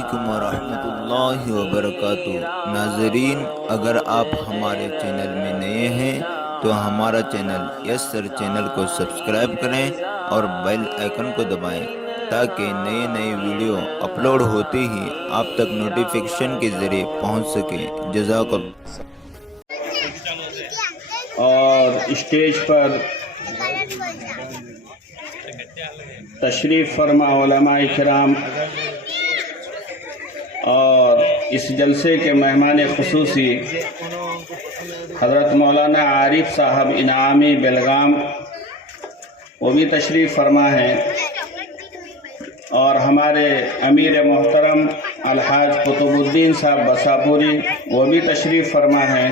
علیکم ورحمۃ اللہ وبرکاتہ۔ ناظرین، اگر آپ ہمارے چینل میں نئے ہیں تو ہمارا چینل یس سر چینل کو سبسکرائب کریں اور بیل آئیکن کو دبائیں تاکہ نئے ویڈیو اپلوڈ ہوتے ہی آپ تک نوٹیفیکیشن کے ذریعے پہنچ سکے۔ جزاک اللہ۔ اور اسٹیج پر تشریف فرما علماء کرام اور اس جلسے کے مہمان خصوصی حضرت مولانا عارف صاحب انعامی بیلگام وہ بھی تشریف فرما ہیں، اور ہمارے امیر محترم الحاج قطب الدین صاحب بساپوری وہ بھی تشریف فرما ہیں۔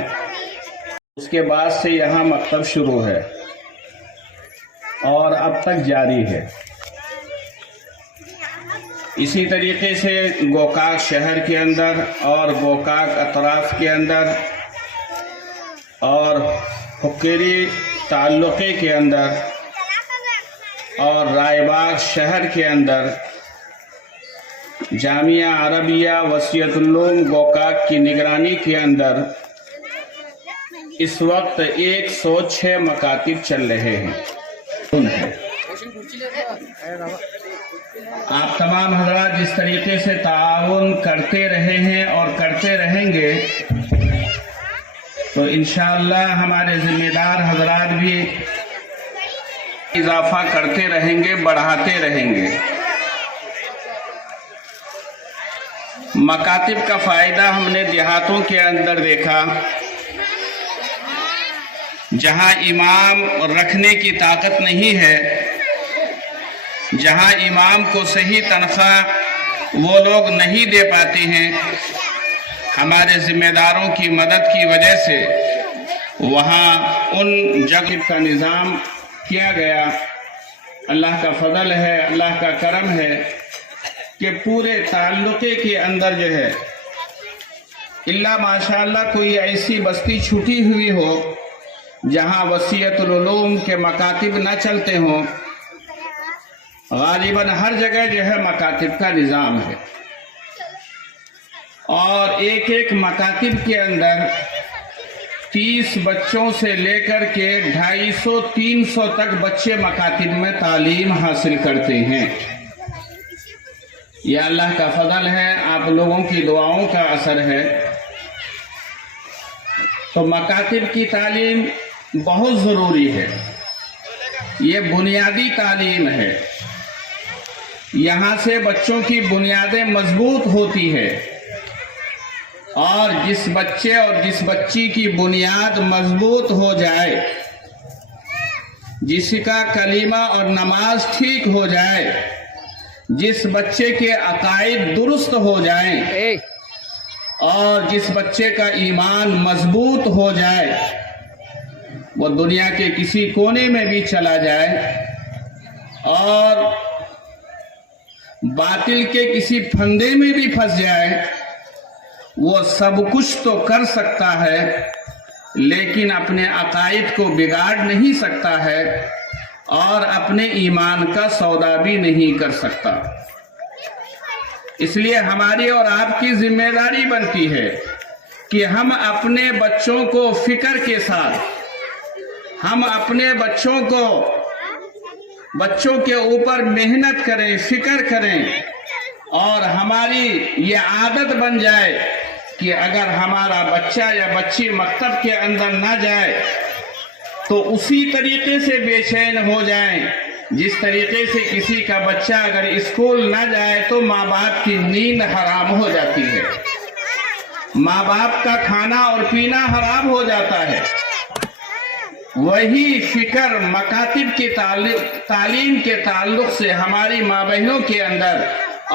اس کے بعد سے یہاں مکتب شروع ہے اور اب تک جاری ہے۔ اسی طریقے سے گوکاک شہر کے اندر اور گوکاک اطراف کے اندر اور حکیری تعلقے کے اندر اور رائے باغ شہر کے اندر جامعہ عربیہ وسیعۃ العلوم گوکاک کی نگرانی کے اندر اس وقت 106 مکاتب چل رہے ہیں۔ آپ تمام حضرات جس طریقے سے تعاون کرتے رہے ہیں اور کرتے رہیں گے تو انشاءاللہ ہمارے ذمہ دار حضرات بھی اضافہ کرتے رہیں گے، بڑھاتے رہیں گے۔ مکاتب کا فائدہ ہم نے دیہاتوں کے اندر دیکھا، جہاں امام رکھنے کی طاقت نہیں ہے، جہاں امام کو صحیح تنخواہ وہ لوگ نہیں دے پاتے ہیں، ہمارے ذمہ داروں کی مدد کی وجہ سے وہاں ان جگہ کا نظام کیا گیا۔ اللہ کا فضل ہے، اللہ کا کرم ہے کہ پورے تعلقے کے اندر جو ہے اللہ ماشاءاللہ کوئی ایسی بستی چھوٹی ہوئی ہو جہاں وسیعۃ العلوم کے مکاتب نہ چلتے ہوں۔ غالباً ہر جگہ جو ہے مکاتب کا نظام ہے، اور ایک مکاتب کے اندر 30 بچوں سے لے کر کے 250-300 تک بچے مکاتب میں تعلیم حاصل کرتے ہیں۔ یہ اللہ کا فضل ہے، آپ لوگوں کی دعاؤں کا اثر ہے۔ تو مکاتب کی تعلیم بہت ضروری ہے، یہ بنیادی تعلیم ہے۔ یہاں سے بچوں کی بنیادیں مضبوط ہوتی ہے، اور جس بچے اور جس بچی کی بنیاد مضبوط ہو جائے، جس کا کلمہ اور نماز ٹھیک ہو جائے، جس بچے کے عقائد درست ہو جائیں اور جس بچے کا ایمان مضبوط ہو جائے، وہ دنیا کے کسی کونے میں بھی چلا جائے اور باطل کے کسی پھندے میں بھی پھنس جائے، وہ سب کچھ تو کر سکتا ہے لیکن اپنے عقائد کو بگاڑ نہیں سکتا ہے اور اپنے ایمان کا سودا بھی نہیں کر سکتا۔ اس لیے ہماری اور آپ کی ذمہ داری بنتی ہے کہ ہم اپنے بچوں کو فکر کے ساتھ، ہم اپنے بچوں کے اوپر محنت کریں، فکر کریں، اور ہماری یہ عادت بن جائے کہ اگر ہمارا بچہ یا بچی مکتب کے اندر نہ جائے تو اسی طریقے سے بے چین ہو جائیں جس طریقے سے کسی کا بچہ اگر اسکول نہ جائے تو ماں باپ کی نیند حرام ہو جاتی ہے، ماں باپ کا کھانا اور پینا حرام ہو جاتا ہے۔ وہی فکر مکاتب کی تعلیم کے تعلق سے ہماری ماں بہنوں کے اندر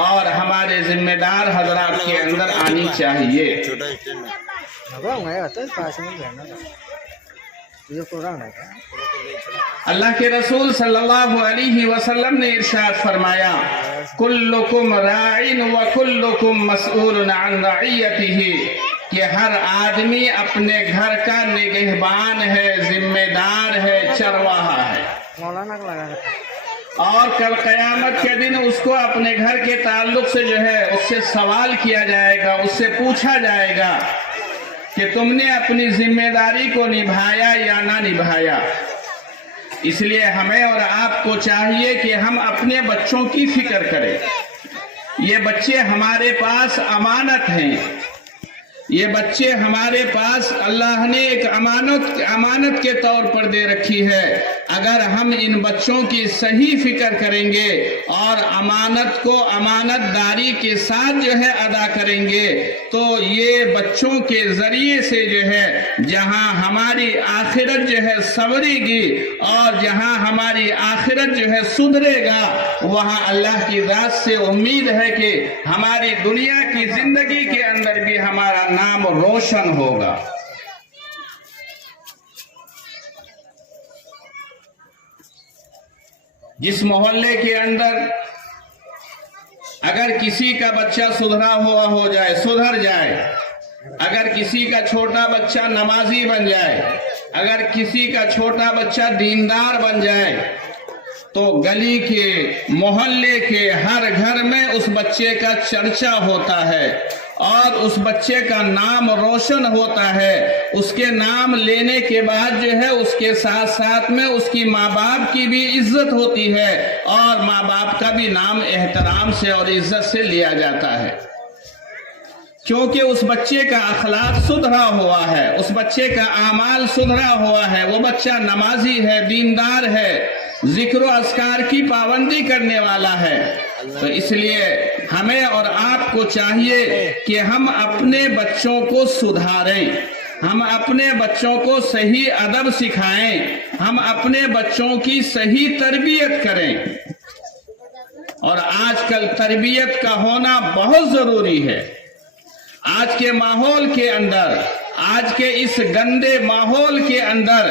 اور ہمارے ذمہ دار حضرات کے اندر آنی چاہیے۔ اللہ کے رسول صلی اللہ علیہ وسلم نے ارشاد فرمایا، کلکم راعٍ وکلکم مسئول عن رعیتہ، کہ ہر آدمی اپنے گھر کا نگہبان ہے، ذمہ دار ہے، چرواہا ہے۔ اور کل قیامت کے دن اس کو اپنے گھر کے تعلق سے جو ہے اس سے سوال کیا جائے گا، اس سے پوچھا جائے گا کہ تم نے اپنی ذمہ داری کو نبھایا یا نہ نبھایا۔ اس لیے ہمیں اور آپ کو چاہیے کہ ہم اپنے بچوں کی فکر کریں۔ یہ بچے ہمارے پاس امانت ہیں، یہ بچے ہمارے پاس اللہ نے ایک امانت کے طور پر دے رکھی ہے۔ اگر ہم ان بچوں کی صحیح فکر کریں گے اور امانت کو امانت داری کے ساتھ جو ہے ادا کریں گے تو یہ بچوں کے ذریعے سے جو ہے جہاں ہماری آخرت جو ہے سنورے گی اور جہاں ہماری آخرت جو ہے سدھرے گا، وہاں اللہ کی ذات سے امید ہے کہ ہماری دنیا کی زندگی کے اندر بھی ہمارا نام روشن ہوگا۔ جس محلے کے اندر اگر کسی کا بچہ سدھرا ہوا ہو جائے، سدھر جائے، اگر کسی کا چھوٹا بچہ نمازی بن جائے، اگر کسی کا چھوٹا بچہ دیندار بن جائے، تو گلی کے محلے کے ہر گھر میں اس بچے کا چرچا ہوتا ہے اور اس بچے کا نام روشن ہوتا ہے۔ اس کے نام لینے کے بعد جو ہے اس کے ساتھ ساتھ میں اس کی ماں باپ کی بھی عزت ہوتی ہے اور ماں باپ کا بھی نام احترام سے اور عزت سے لیا جاتا ہے، کیونکہ اس بچے کا اخلاق سدھرا ہوا ہے، اس بچے کا اعمال سدھرا ہوا ہے، وہ بچہ نمازی ہے، دیندار ہے، ذکر و اذکار کی پابندی کرنے والا ہے۔ تو اس لیے ہمیں اور آپ کو چاہیے کہ ہم اپنے بچوں کو سدھاریں، ہم اپنے بچوں کو صحیح ادب سکھائیں، ہم اپنے بچوں کی صحیح تربیت کریں۔ اور آج کل تربیت کا ہونا بہت ضروری ہے۔ آج کے ماحول کے اندر، آج کے اس گندے ماحول کے اندر،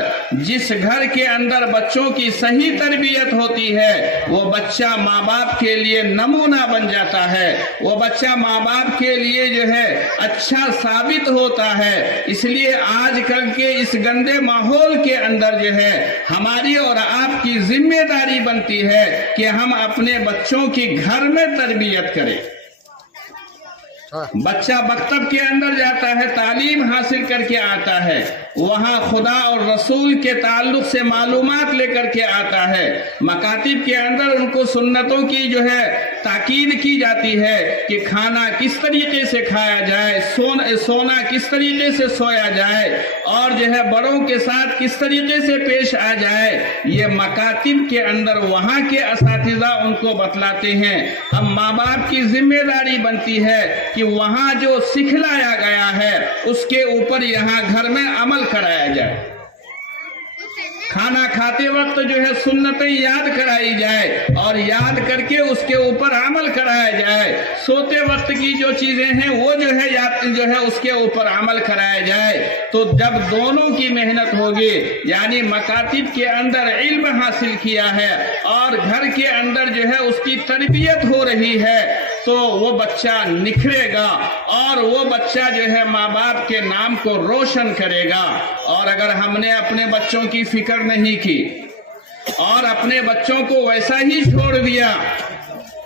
جس گھر کے اندر بچوں کی صحیح تربیت ہوتی ہے وہ بچہ ماں باپ کے لیے نمونہ بن جاتا ہے، وہ بچہ ماں باپ کے لیے جو ہے اچھا ثابت ہوتا ہے۔ اس لیے آج کل کے اس گندے ماحول کے اندر جو ہے ہماری اور آپ کی ذمہ داری بنتی ہے کہ ہم اپنے بچوں کی گھر میں تربیت کریں۔ بچہ مکتب کے اندر جاتا ہے، تعلیم حاصل کر کے آتا ہے، وہاں خدا اور رسول کے تعلق سے معلومات لے کر کے آتا ہے۔ مکاتب کے اندر ان کو سنتوں کی جو ہے تاکید کی جاتی ہے کہ کھانا کس طریقے سے کھایا جائے، سونا کس طریقے سے سویا جائے اور جو ہے بڑوں کے ساتھ کس طریقے سے پیش آ جائے۔ یہ مکاتب کے اندر وہاں کے اساتذہ ان کو بتلاتے ہیں۔ اب ماں باپ کی ذمہ داری بنتی ہے کہ وہاں جو سکھلایا گیا ہے اس کے اوپر یہاں گھر میں عمل کرایا جائے۔ کھانا کھاتے وقت جو ہے سنتیں یاد کرائی جائے اور یاد کر کے اس کے اوپر عمل کرایا جائے۔ سوتے وقت کی جو چیزیں ہیں وہ جو ہے اس کے اوپر عمل کرایا جائے۔ تو جب دونوں کی محنت ہوگی، یعنی مکاتب کے اندر علم حاصل کیا ہے اور گھر کے اندر جو ہے اس کی تربیت ہو رہی ہے، تو وہ بچہ نکھرے گا اور وہ بچہ جو ہے ماں باپ کے نام کو روشن کرے گا۔ اور اگر ہم نے اپنے بچوں کی فکر نہیں کی اور اپنے بچوں کو ویسا ہی چھوڑ دیا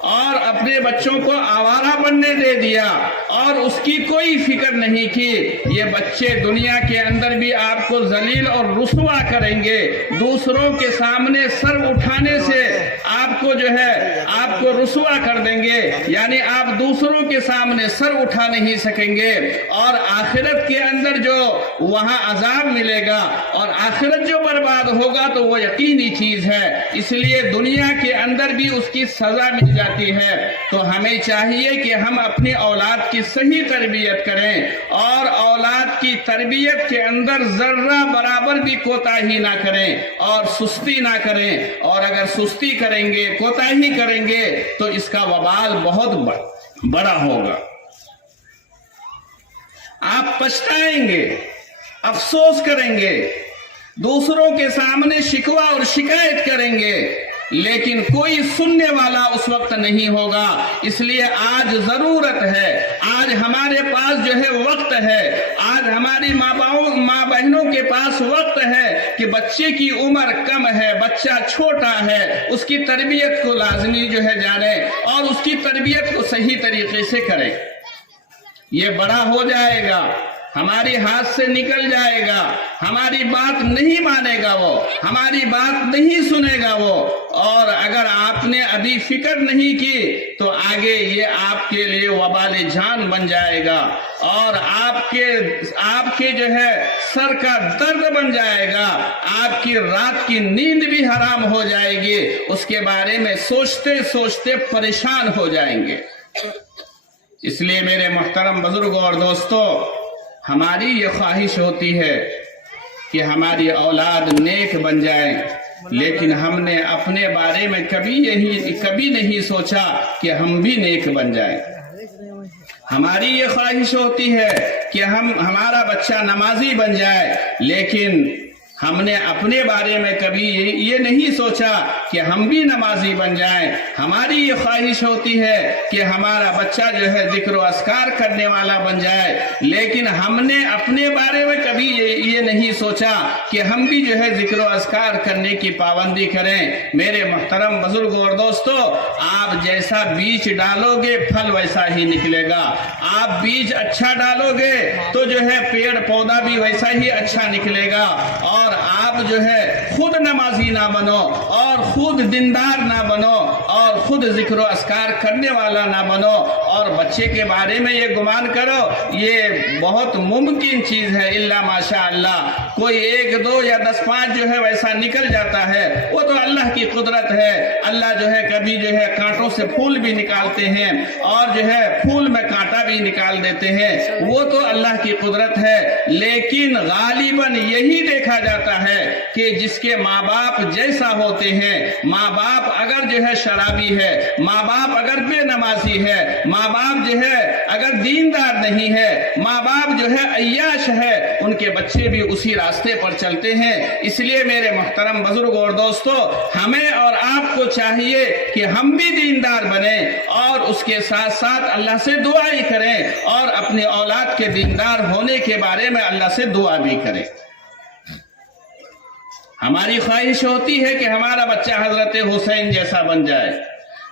اور اپنے بچوں کو آوارہ بننے دے دیا اور اس کی کوئی فکر نہیں کی، یہ بچے دنیا کے اندر بھی آپ کو ذلیل اور رسوا کریں گے۔ دوسروں کے سامنے سر اٹھانے سے آپ کو جو ہے آپ کو رسوا کر دیں گے، یعنی آپ دوسروں کے سامنے سر اٹھا نہیں سکیں گے اور آخرت کے اندر جو وہاں عذاب ملے گا اور آخرت جو برباد ہوگا تو وہ یقینی چیز ہے۔ اس لیے دنیا کے اندر بھی اس کی سزا مل جاتی ہے۔ تو ہمیں چاہیے کہ ہم اپنی اولاد کی صحیح تربیت کریں اور اولاد کی تربیت کے اندر ذرہ برابر بھی کوتاہی نہ کریں اور سستی نہ کریں، اور اگر سستی کریں گے، کوتاہی کریں گے تو اس کا وبال بہت بڑا ہوگا۔ آپ پچھتائیں گے، افسوس کریں گے، دوسروں کے سامنے شکوہ اور شکایت کریں گے، لیکن کوئی سننے والا اس وقت نہیں ہوگا۔ اس لیے آج ضرورت ہے، آج آج ہمارے پاس جو ہے وقت ہے، آج ہماری ماں بہنوں کے پاس وقت ہے کہ بچے کی عمر کم ہے، بچہ چھوٹا ہے، اس کی تربیت کو لازمی جو ہے جانے اور اس کی تربیت کو صحیح طریقے سے کرے۔ یہ بڑا ہو جائے گا، ہماری ہاتھ سے نکل جائے گا، ہماری بات نہیں مانے گا وہ، ہماری بات نہیں سنے گا وہ، اور اگر آپ نے ابھی فکر نہیں کی تو آگے یہ آپ کے لیے وبال جان بن جائے گا اور آپ کے جو ہے سر کا درد بن جائے گا، آپ کی رات کی نیند بھی حرام ہو جائے گی، اس کے بارے میں سوچتے سوچتے پریشان ہو جائیں گے۔ اس لیے میرے محترم بزرگوں اور دوستوں، ہماری یہ خواہش ہوتی ہے کہ ہماری اولاد نیک بن جائے، لیکن ہم نے اپنے بارے میں کبھی نہیں سوچا کہ ہم بھی نیک بن جائیں۔ ہماری یہ خواہش ہوتی ہے کہ ہمارا بچہ نمازی بن جائے، لیکن ہم نے اپنے بارے میں کبھی یہ نہیں سوچا کہ ہم بھی نمازی بن جائیں۔ ہماری یہ خواہش ہوتی ہے کہ ہمارا بچہ جو ہے ذکر و اذکار کرنے والا بن جائے، لیکن ہم نے اپنے بارے میں کبھی یہ نہیں سوچا کہ ہم بھی جو ہے ذکر و اذکار کرنے کی پابندی کریں۔ میرے محترم بزرگوں اور دوستو، آپ جیسا بیج ڈالو گے پھل ویسا ہی نکلے گا۔ آپ بیج اچھا ڈالو گے تو جو ہے پیڑ پودا بھی ویسا ہی اچھا نکلے گا، اور آپ جو ہے خود نمازی نہ بنو اور خود دیندار نہ بنو اور خود ذکر و اذکار کرنے والا نہ بنو اور بچے کے بارے میں یہ گمان کرو یہ بہت ممکن چیز ہے، الا ماشاء اللہ کوئی 1 2 یا 10 5 جو ہے ویسا نکل جاتا ہے، وہ تو اللہ کی قدرت ہے۔ اللہ جو ہے کبھی جو ہے کانٹوں سے پھول بھی نکالتے ہیں اور جو ہے پھول میں کانٹا بھی نکال دیتے ہیں، وہ تو اللہ کی قدرت ہے، لیکن غالباً یہی دیکھا جاتا ہے کہ جس کے ماں باپ جیسا ہوتے ہیں، ماں باپ اگر جو ہے شرابی ہے، ماں باپ اگر بے نمازی ہے، ماں باپ جو ہے اگر دیندار نہیں ہے، ماں باپ جو ہے عیاش ہے، ان کے بچے بھی اسی راستے پر چلتے ہیں۔ اس لیے میرے محترم بزرگ اور دوستو، ہمیں اور آپ کو چاہیے کہ ہم بھی دیندار بنیں اور اس کے ساتھ ساتھ اللہ سے دعائی کریں اور اپنی اولاد کے دیندار ہونے کے بارے میں اللہ سے دعا بھی کریں۔ ہماری خواہش ہوتی ہے کہ ہمارا بچہ حضرت حسین جیسا بن جائے،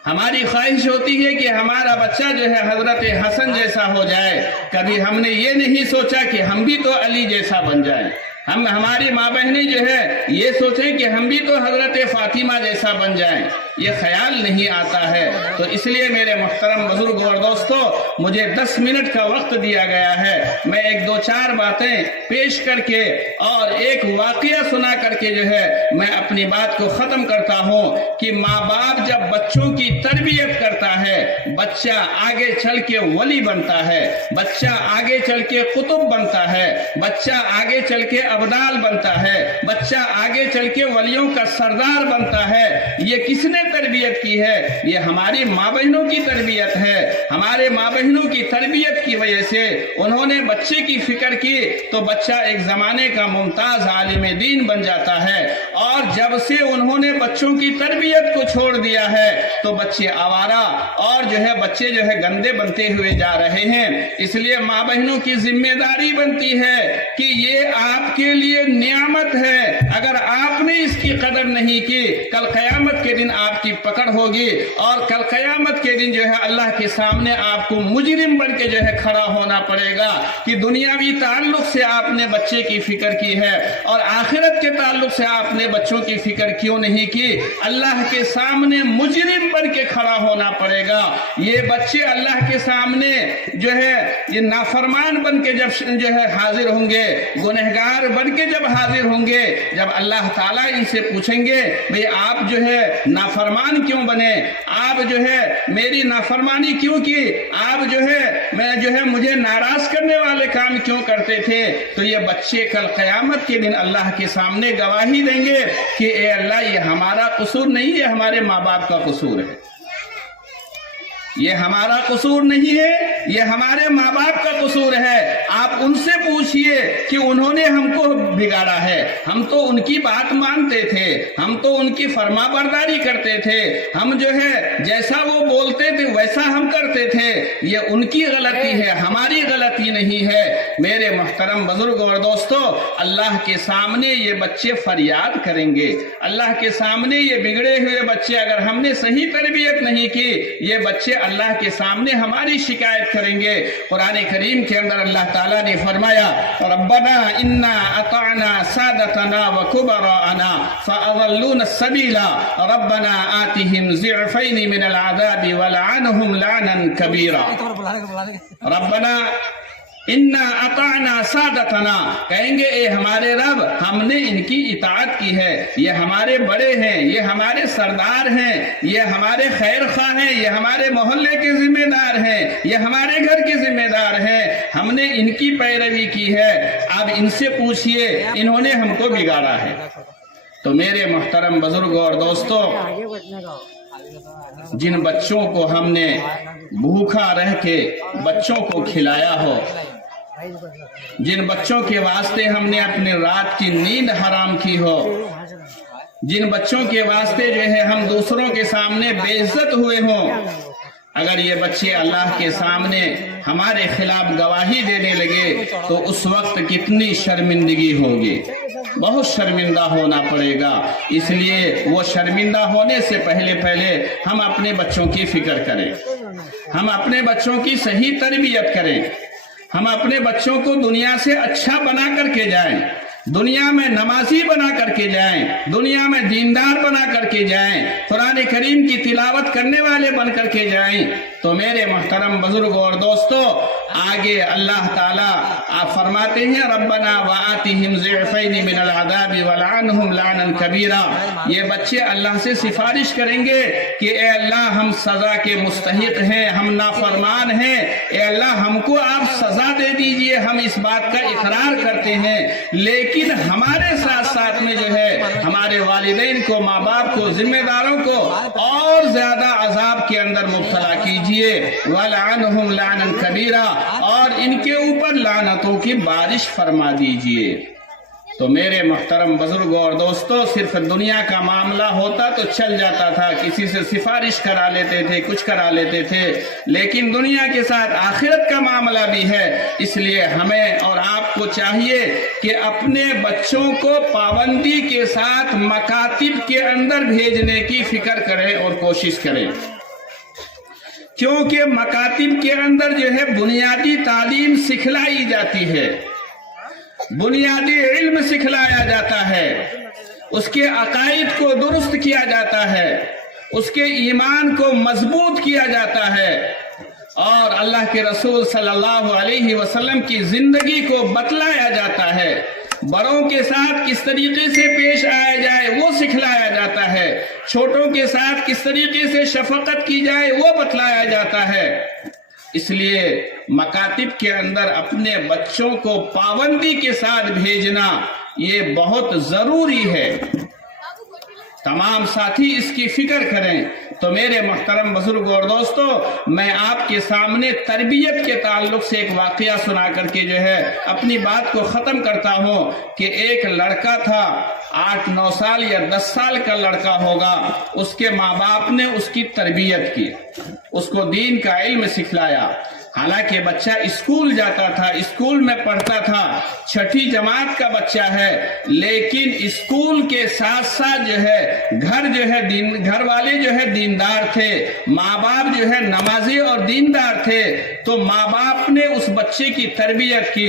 ہماری خواہش ہوتی ہے کہ ہمارا بچہ جو ہے حضرت حسن جیسا ہو جائے۔ کبھی ہم نے یہ نہیں سوچا کہ ہم بھی تو علی جیسا بن جائیں، ہماری ماں بہنیں جو ہے یہ سوچیں کہ ہم بھی تو حضرت فاطمہ جیسا بن جائیں، یہ خیال نہیں آتا ہے۔ تو اس لیے میرے محترم بزرگوں اور دوستو، مجھے 10 منٹ کا وقت دیا گیا ہے، میں 1 2 4 باتیں پیش کر کے اور ایک واقعہ سنا کر کے جو ہے میں اپنی بات کو ختم کرتا ہوں کہ ماں باپ جب بچوں کی تربیت کرتا ہے، بچہ آگے چل کے ولی بنتا ہے، بچہ آگے چل کے قطب بنتا ہے، بچہ آگے چل کے ابدال بنتا ہے، بچہ آگے چل کے ولیوں کا سردار بنتا ہے۔ یہ کس نے تربیت کی ہے؟ یہ ہماری ماں بہنوں کی تربیت ہے۔ ہمارے ماں بہنوں کی تربیت کی وجہ سے انہوں نے بچے کی فکر کی تو بچہ ایک زمانے کا ممتاز عالم دین بن جاتا ہے، اور جب سے انہوں نے بچوں کی تربیت کو چھوڑ دیا ہے تو بچے آوارہ اور جو ہے بچے جو ہے گندے بنتے ہوئے جا رہے ہیں۔ اس لیے ماں بہنوں کی ذمہ داری بنتی ہے کہ یہ آپ کے لیے نعمت ہے، اگر آپ نے اس کی قدر نہیں کی کل قیامت کے دن آپ کی پکڑ ہوگی، اور کل قیامت کے دن جو ہے اللہ کے سامنے آپ کو مجرم بن کے جو ہے کھڑا ہونا پڑے گا کہ دنیاوی تعلق سے آپ نے بچے کی فکر کی ہے اور آخرت کے تعلق سے آپ نے بچوں کی فکر کیوں نہیں کی۔ اللہ کے سامنے مجرم بن کے کھڑا ہونا پڑے گا۔ یہ بچے اللہ کے سامنے جو ہے یہ نافرمان بن کے جب جو ہے حاضر ہوں گے، گنہگار بن کے جب حاضر ہوں گے، جب اللہ تعالیٰ ان سے پوچھیں گے بھئی آپ جو ہے نافرمان کیوں بنے، آپ جو ہے میری نافرمانی کیوں کی، آپ جو ہے میں جو ہے مجھے ناراض کرنے والے کام کیوں کرتے تھے، تو یہ بچے کل قیامت کے دن اللہ کے سامنے گواہی دیں گے کہ اے اللہ یہ ہمارا قصور نہیں ہے، ہمارے ماں باپ کا قصور ہے۔ یہ ہمارا قصور نہیں ہے، یہ ہمارے ماں باپ کا قصور ہے۔ آپ ان سے پوچھئے کہ انہوں نے ہم کو بگاڑا ہے، ہم تو ان کی بات مانتے تھے، ہم تو ان کی فرما برداری کرتے تھے، ہم جو ہے جیسا وہ بولتے تھے ویسا ہم کرتے تھے۔ یہ ان کی غلطی ہے، ہماری غلطی نہیں ہے۔ میرے محترم بزرگ اور دوستو، اللہ کے سامنے یہ بچے فریاد کریں گے، اللہ کے سامنے یہ بگڑے ہوئے بچے، اگر ہم نے صحیح تربیت نہیں کی، یہ بچے اللہ کے سامنے ہماری شکایت کریں گے۔ قرآن کریم کے اندر اللہ تعالیٰ نے فرمایا ربنا انا اطعنا سادتنا وکبراءنا فاضلونا السبیل ربنا آتهم ضعفین من العذاب ولعنهم لعنا کبیرا۔ ربنا انا اطعنا سادتنا، کہیں گے اے ہمارے رب ہم نے ان کی اطاعت کی ہے، یہ ہمارے بڑے ہیں، یہ ہمارے سردار ہیں، یہ ہمارے خیر خواہ ہیں، یہ ہمارے محلے کے ذمہ دار ہیں، یہ ہمارے گھر کے ذمہ دار ہیں، ہم نے ان کی پیروی کی ہے۔ اب ان سے پوچھئے انہوں نے ہم کو بگاڑا ہے۔ تو میرے محترم بزرگوں اور دوستوں، جن بچوں کو ہم نے بھوکا رہ کے بچوں کو کھلایا ہو، جن بچوں کے واسطے ہم نے اپنے رات کی نیند حرام کی ہو، جن بچوں کے واسطے جو ہے ہم دوسروں کے سامنے بے عزت ہوئے ہوں، اگر یہ بچے اللہ کے سامنے ہمارے خلاف گواہی دینے لگے تو اس وقت کتنی شرمندگی ہوگی، بہت شرمندہ ہونا پڑے گا۔ اس لیے وہ شرمندہ ہونے سے پہلے ہم اپنے بچوں کی فکر کریں، ہم اپنے بچوں کی صحیح تربیت کریں، ہم اپنے بچوں کو دنیا سے اچھا بنا کر کے جائیں، دنیا میں نمازی بنا کر کے جائیں، دنیا میں دیندار بنا کر کے جائیں، قرآن کریم کی تلاوت کرنے والے بن کر کے جائیں۔ تو میرے محترم بزرگوں اور دوستو، آگے اللہ تعالیٰ آپ فرماتے ہیں ربنا وآتهم ضعفین من العذاب ولعنهم لعنا کبیرا۔ یہ بچے اللہ سے سفارش کریں گے کہ اے اللہ ہم سزا کے مستحق ہیں، ہم نافرمان ہیں، اے اللہ ہم کو آپ سزا دے دیجئے، ہم اس بات کا اقرار کرتے ہیں، لیکن ہمارے ساتھ ساتھ میں جو ہے ہمارے والدین کو، ماں باپ کو، ذمہ داروں کو اور زیادہ عذاب کے اندر مبتلا کیجئے، وَلَعَنْهُمْ لَعْنًا كَبِيرًا، اور ان کے اوپر لعنتوں کی بارش فرما دیجئے۔ تو میرے محترم بزرگوں اور دوستو، صرف دنیا کا معاملہ ہوتا تو چل جاتا تھا، کسی سے سفارش کرا لیتے تھے، کچھ کرا لیتے تھے، لیکن دنیا کے ساتھ آخرت کا معاملہ بھی ہے۔ اس لیے ہمیں اور آپ کو چاہیے کہ اپنے بچوں کو پابندی کے ساتھ مکاتب کے اندر بھیجنے کی فکر کریں اور کوشش کریں، کیونکہ مکاتب کے اندر جو ہے بنیادی تعلیم سکھلائی جاتی ہے، بنیادی علم سکھلایا جاتا ہے، اس کے عقائد کو درست کیا جاتا ہے، اس کے ایمان کو مضبوط کیا جاتا ہے، اور اللہ کے رسول صلی اللہ علیہ وسلم کی زندگی کو بتلایا جاتا ہے، بڑوں کے ساتھ کس طریقے سے پیش آیا جائے وہ سکھلایا جاتا ہے، چھوٹوں کے ساتھ کس طریقے سے شفقت کی جائے وہ بتلایا جاتا ہے۔ اس لیے مکاتب کے اندر اپنے بچوں کو پابندی کے ساتھ بھیجنا یہ بہت ضروری ہے، تمام ساتھی اس کی فکر کریں۔ تو میرے محترم بزرگوں اور دوستو، میں آپ کے سامنے تربیت کے تعلق سے ایک واقعہ سنا کر کے جو ہے اپنی بات کو ختم کرتا ہوں کہ ایک لڑکا تھا، 8-9 سال یا 10 سال کا لڑکا ہوگا، اس کے ماں باپ نے اس کی تربیت کی، اس کو دین کا علم سکھلایا۔ حالانکہ بچہ اسکول جاتا تھا، اسکول میں پڑھتا تھا، 6ٹھی جماعت کا بچہ ہے، لیکن اسکول کے ساتھ ساتھ جو ہے گھر والے جو ہے دیندار تھے، ماں باپ جو ہے نمازی اور دیندار تھے، تو ماں باپ نے اس بچے کی تربیت کی،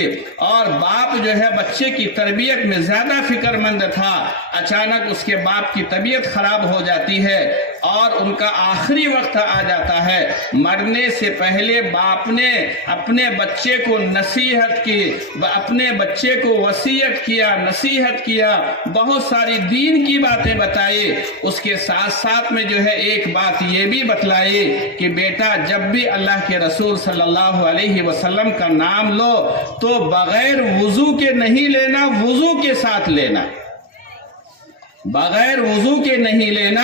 اور باپ جو ہے بچے کی تربیت میں زیادہ فکر مند تھا۔ اچانک اس کے باپ کی طبیعت خراب ہو جاتی ہے اور ان کا آخری وقت آ جاتا ہے، مرنے سے پہلے باپ نے اپنے بچے کو نصیحت کی، اپنے بچے کو وصیت کیا، نصیحت کیا، بہت ساری دین کی باتیں بتائی، اس کے ساتھ ساتھ میں جو ہے ایک بات یہ بھی بتلائی کہ بیٹا جب بھی اللہ کے رسول صلی اللہ علیہ وسلم کا نام لو تو بغیر وضو کے نہیں لینا، وضو کے ساتھ لینا، بغیر وضو کے نہیں لینا،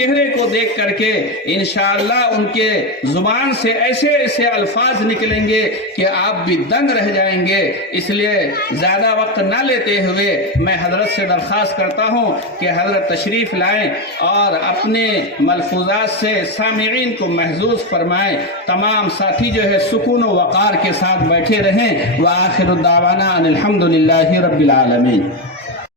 چہرے کو دیکھ کر کے انشاءاللہ ان کے زبان سے ایسے ایسے الفاظ نکلیں گے کہ آپ بھی دنگ رہ جائیں گے۔ اس لیے زیادہ وقت نہ لیتے ہوئے میں حضرت سے درخواست کرتا ہوں کہ حضرت تشریف لائیں اور اپنے ملفوظات سے سامعین کو محظوظ فرمائیں۔ تمام ساتھی جو ہے سکون و وقار کے ساتھ بیٹھے رہیں۔ وآخر الدعوانا ان الحمدللہ رب العالمین۔